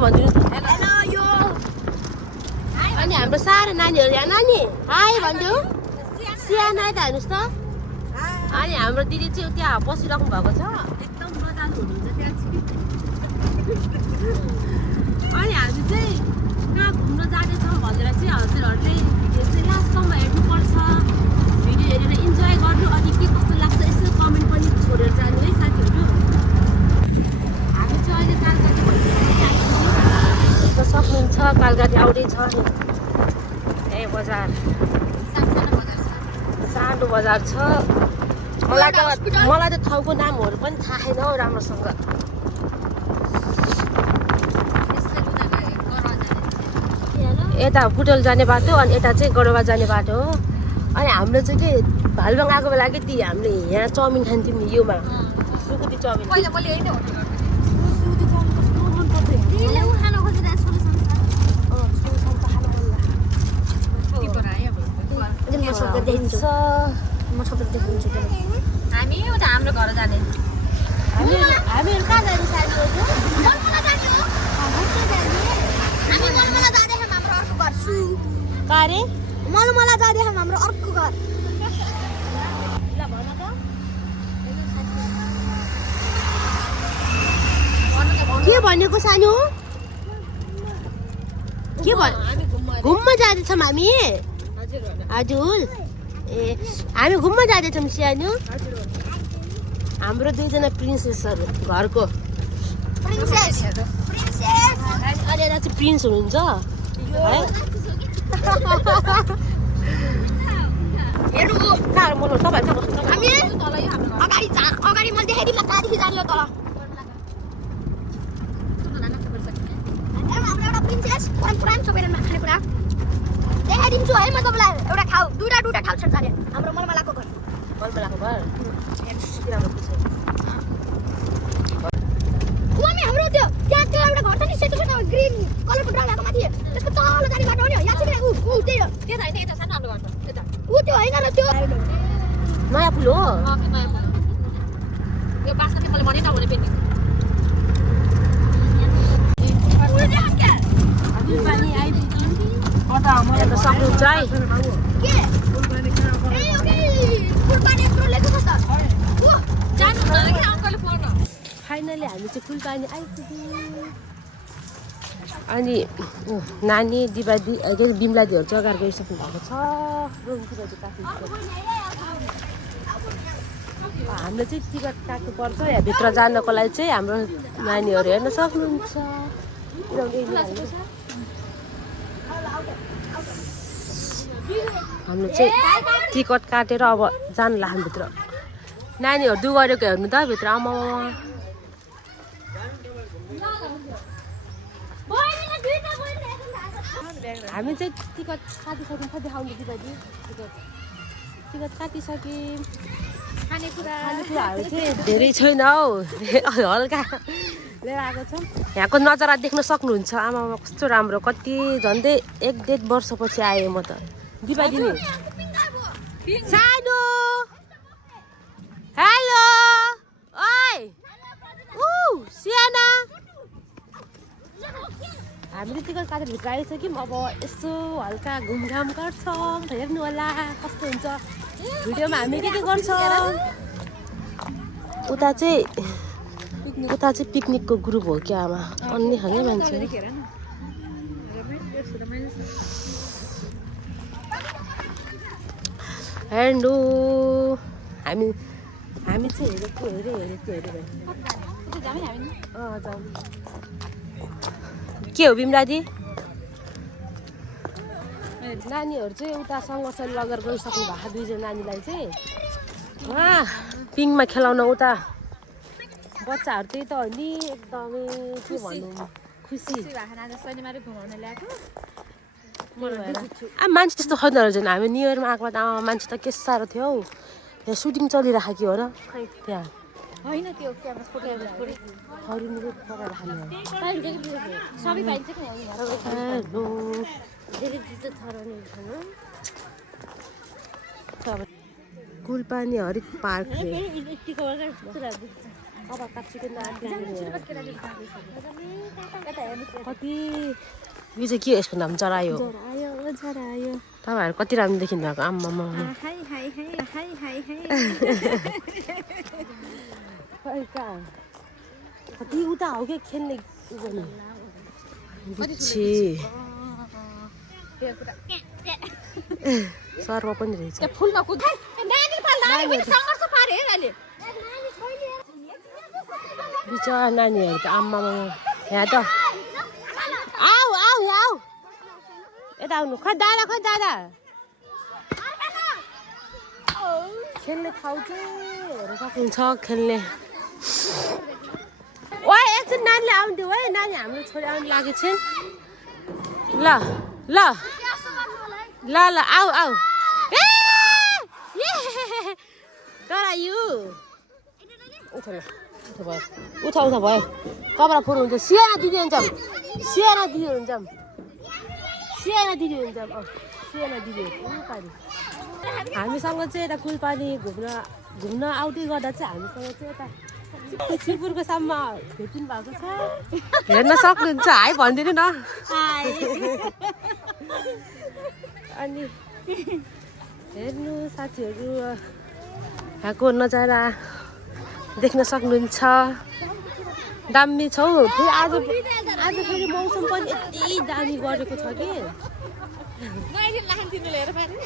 भनिदिनु हेलो यो अनि हाम्रो सानो नानीहरू यहाँ नानी हाई भन्दियो सियाना त हेर्नुहोस् त अनि हाम्रो दिदी चाहिँ त्यहाँ बसिराख्नु भएको छ एकदम रजालु हुनुहुन्छ त्यहाँ अनि हामी चाहिँ कहाँ घुम्न जाँदैछौँ भनेर चाहिँ हजुरहरूले भिडियो चाहिँ लास्टसम्म हेर्नुपर्छ भिडियो हेरेर इन्जोय गर्नु अनि के कस्तो लाग्छ यसो कमेन्ट पनि छोडेर जानु है साथीहरू हामी चाहिँ अहिले कालकाटी सक्नुहुन्छ कालकाटी आउँदैछ ए बजार सानो बजार छ मलाई त ठाउँको नामहरू पनि थाहा छैन हौ राम्रोसँग यता बुटोल जाने बाटो अनि यता चाहिँ गडवा जाने बाटो हो अनि हाम्रो चाहिँ के भालुबाङ आएको बेला के ती हामीले यहाँ चाउमिन खान्थ्यौँ नि योमा सुकुटी चाउमिन हामी उता हाम्रो घर जाने हामीहरू कहाँ जाने साथीहरू कारे मलमला जाँदै हाम्रो अर्को घर के भनेको सानो के भन् घुम्न जाँदैछौँ हामी हजुर ए हामी घुम्न जाँदैछौँ सानो हाम्रो दुईजना प्रिन्सेसहरू घरको अनि यता चाहिँ प्रिन्स हुनुहुन्छ है हेर्नु कहाँ बोल्नु तपाईँहरू हामी अगाडि मैले देखाइदिउँ न कहाँदेखि जाने तल हाम्रो एउटा प्रिन्सेस पुरानो सबैजना खानेकुरा देखाइदिन्छु है म तपाईँलाई एउटा ठाउँ दुईवटा ठाउँ छ जाने हाम्रो मलमलाको घर हाम्रो त्यो त्यहाँ एउटा घर छ नि सेतो सेतो ग्रिन कलरको ड्रामाको माथि त्यसको तल जाने बाटो हो नि यहाँ चाहिँ त्यही हो त्यता होइन यता सानो हाम्रो घर यता त्यो होइन र त्यो नयाँ फुल हो यो बास्ता चाहिँ मैले भने नभने पेन्टिङ सक्नुहुन्छ है फाइनली हामी चाहिँ फुलपानी आइपुग्यौँ अनि नानी दिवादी के बिमलादीहरू जग्गा गइसक्नु भएको छ हाम्रो चाहिँ टिकट काट्नुपर्छ यहाँ भित्र जानको लागि चाहिँ हाम्रो नानीहरू हेर्न सक्नुहुन्छ हाम्रो चाहिँ टिकट काटेर अब जानु लाग्यो भित्र नानीहरू दु गरेको हेर्नु त भित्र आमा हामी चाहिँ टिकट काटिसक्यौँ छ देखाउनु दिदी टिकट काटिसक्यौँ खानेकुराहरू चाहिँ धेरै छैन हौ हल्का लिएर आएको छ यहाँको नजारा देख्न सक्नुहुन्छ आमामा कस्तो राम्रो कति झन्डै 1-1.5 वर्षपछि आएँ म त दिदी सानो हेलो ओइ सियाना हामीले टिकट काटेर भित्र आइसक्यौँ अब यसो हल्का घुमघाम गर्छौँ हेर्नु होला कस्तो हुन्छ भिडियोमा हामी के गर्छौँ उता चाहिँ पिकनिकको ग्रुप हो क्या आमा अन्य खाने मान्छे हेर्नु हामी चाहिँ हेरेको के हो बिमलादी नानीहरू चाहिँ उता सङ्गठन लगेर गइसक्नु भएको दुईजना नानीलाई चाहिँ वहाँ पिङमा खेलाउन उता बच्चाहरू त्यही त हो नि एकदमै के भन्नु खुसी मान्छे त्यस्तो छैन रहेछ हामी न्यु इयरमा आएको त मान्छे त के साह्रो थियो हौ यहाँ सुटिङ चलिरहेको कि हो र त्यहाँ होइन त्यो क्यामेरा कुलपानी हरित पार्क कपाल काट्छिकन कति यो चाहिँ के यसको नाम चरायो तपाईँहरू कति राम्रो देखिनु भएको आम्मामा कति उता हो क्या खेल्ने सर्व पनि रहेछ फुलमा कुद बिचरा नानीहरू त आम्मामा यहाँ त आऊ आऊ आऊ यता आउनु खै दादा खेल्ने ठाउँ चाहिँ हेर्न सक्नुहुन्छ खेल्ने ओ एकछिन नानीले आउँथ्यो है नानी हाम्रो छोरी आउनु लागेको छ ल ल ल ल आऊ आऊ डरायो उठा ल उठा भयो कपडा फुल हुन्छ सियाना दिदी हुन्छ सियाना दिदी हुन्छ हामीसँग चाहिँ यता कुलपानी घुम्न आउँदै गर्दा चाहिँ हामीसँग चाहिँ यता शिवपुरको साममा भेटिनु भएको छ हेर्न सक्नुहुन्छ हाई भनिदिनु न अनि हेर्नु साथीहरू यहाँको नजारा देख्न सक्नुहुन्छ दामी छ हौ फेरि आज फेरि मौसम पनि यति दामी गरेको छ कि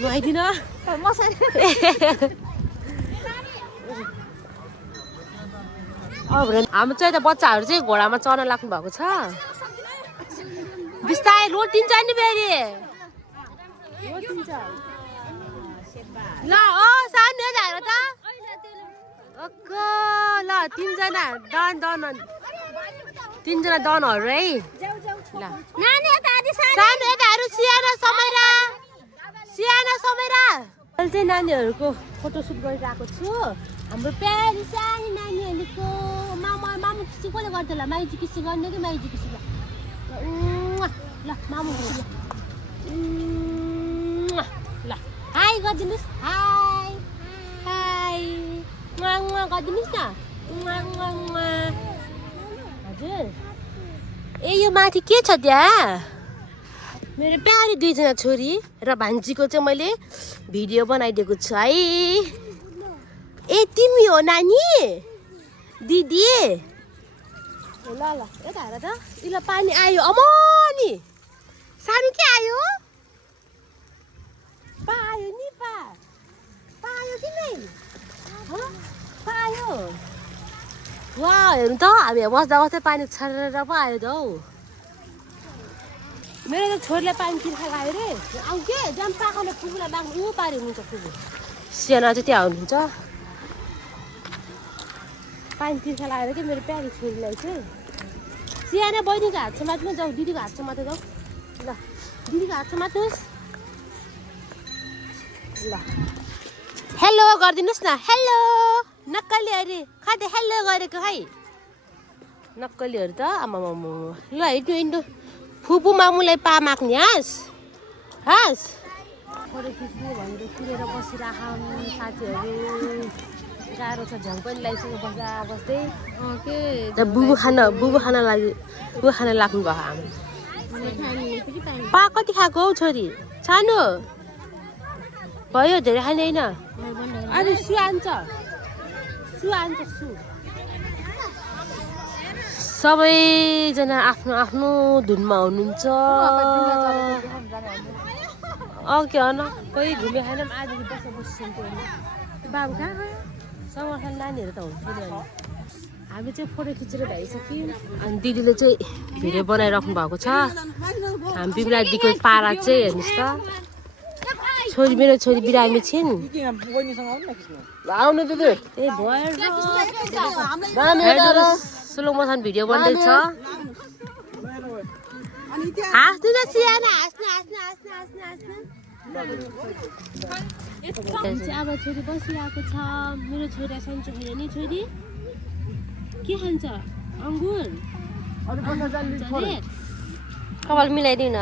नुहाइदिन हाम्रो चाहिँ यता बच्चाहरू चाहिँ घोडामा चढ्न लाग्नु भएको छ बिस्तारै रोड दिन्छ नि फेरि ल ओ सानो हेर त ल तिनजना दनहरू है ल सानो यताहरू सियाना समयरा अहिले चाहिँ नानीहरूको फोटोसुट गरिरहेको छु हाम्रो प्यारी सानो नानीहरूको मामु किसी कसले गर्छ ल माइजी किसी गर्ने कि माइजी किसी ल मामु ल हाई गरिदिनुहोस् हाई गरिदिनुहोस् न हजुर ए यो माथि के छ त्यहाँ मेरो प्यारी दुईजना छोरी र भान्जीको चाहिँ मैले भिडियो बनाइदिएको छु है ए तिमी हो नानी दिदी ल यता हेर त ल पानी आयो अमनी सानो के आयो पायो नि पायो कि नै पायो वा हेर्नु त हामी बस्दा पानी छरेर पो आयो त हौ मेरो त छोरीलाई पानी तिर्खा लाग्यो रे आऊ के जाम पाखाले फुपूलाई बाँध्नु ऊ पारि हुनुहुन्छ फुपू सियाना चाहिँ त्यहाँ हुनुहुन्छ पानी तिर्खा लागेर कि मेरो प्यारी छोरीलाई चाहिँ सियाना बहिनीको हात चाहिँ मात्नु जाऊ दिदीको हात चाहिँ मात्र जाऊ ल दिदीको हात चाहिँ मात्नुहोस् ल हेलो गरिदिनुहोस् न हेलो नक्कली अरे खाँदै हेलो गरेको है नक्कलीहरू त आमामा ल हिँड्नु फुपू मामुलाई पा माग्ने हाँस फोटो खिच्नु भनेर कुरेर बसिराखौँ साथीहरू गाह्रो छ झ्याङ पनि लाइसँग बस्दै बुबु खान लाग्नु भयो हामी पा कति खाएको हौ छोरी सानो भयो धेरै खाने होइन अनि सु आन्छ सबैजना आफ्नो आफ्नो धुनमा हुनुहुन्छ के हो न कोही घुमे खाएन पनि आजदेखि बसिसक्यो बाबु कहाँ समर्थन नानीहरू त हुन्थ्यो नि अनि हामी चाहिँ फोटो खिचेर भइसक्यौँ अनि दिदीले चाहिँ भिडियो बनाइराख्नु भएको छ हामी बिमला दिदीको पारा चाहिँ हेर्नुहोस् त मेरो छोरी बिरामी छिन् आउनु दिदी ए भयो स्लो मोसन भिडियो बन्दैछ हाँस्नु न सियाना हाँस्नु अब छोरी बसिरहेको छ मेरो छोरा सन्चो छैन नि छोरी के खान्छ अङ्गुर कपाल मिलाइदिउ न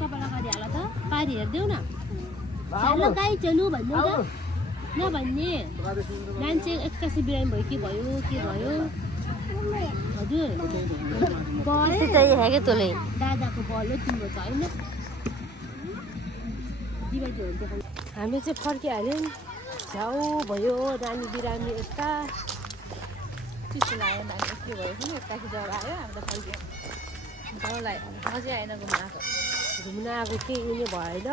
कपाल अगाडि हाल त पारी हेरिदेऊ न गाई चलु भन्नु त नभन्ने मान्छे एक्कासी बिरामी भयो के भयो हजुर त्यस्तो चाहियो क्या तँले दादाको बल हो तिम्रो त होइन दिवालीहरू देखाउनु हामी चाहिँ फर्किहाल्यौँ झ्याउ भयो नानी बिरामी यता चिसो लाग्यो नानी के भयो कि एक्कासी ज्वरो आयो हामीलाई फर्क्यो ज्वरो लाग्यो मजै आएन घुम्न आएको घुम्न आएको केही उयो भएन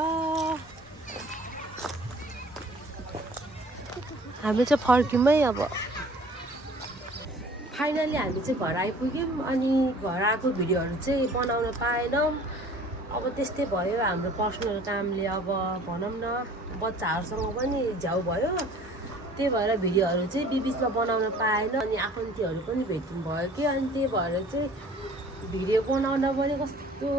हामी चाहिँ फर्क्यौँ है अब फाइनली हामी चाहिँ घर आइपुग्यौँ अनि घर आएको भिडियोहरू चाहिँ बनाउन पाएनौँ अब त्यस्तै भयो हाम्रो पर्सनल कामले अब भनौँ न बच्चाहरूसँग पनि झ्याउ भयो त्यही भएर भिडियोहरू चाहिँ बिचमा बनाउन पाएन अनि आफन्तीहरू पनि भेट्नु भयो कि अनि त्यही भएर चाहिँ भिडियो बनाउँदा पनि कस्तो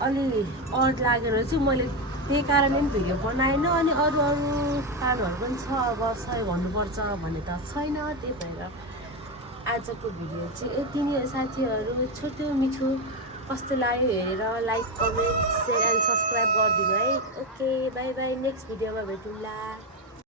अलि अड लागेर चाहिँ मैले त्यही कारणले पनि भिडियो बनाएन अनि अरू कामहरू पनि छ अब सही भन्नुपर्छ भन्ने त छैन त्यही भएर आजको भिडियो चाहिँ यति नै हो साथीहरू छोटो मिठो कस्तो लाग्यो हेरेर like comment share and subscribe गरिदिनु है ओके बाई बाई नेक्स्ट भिडियोमा भेटौँला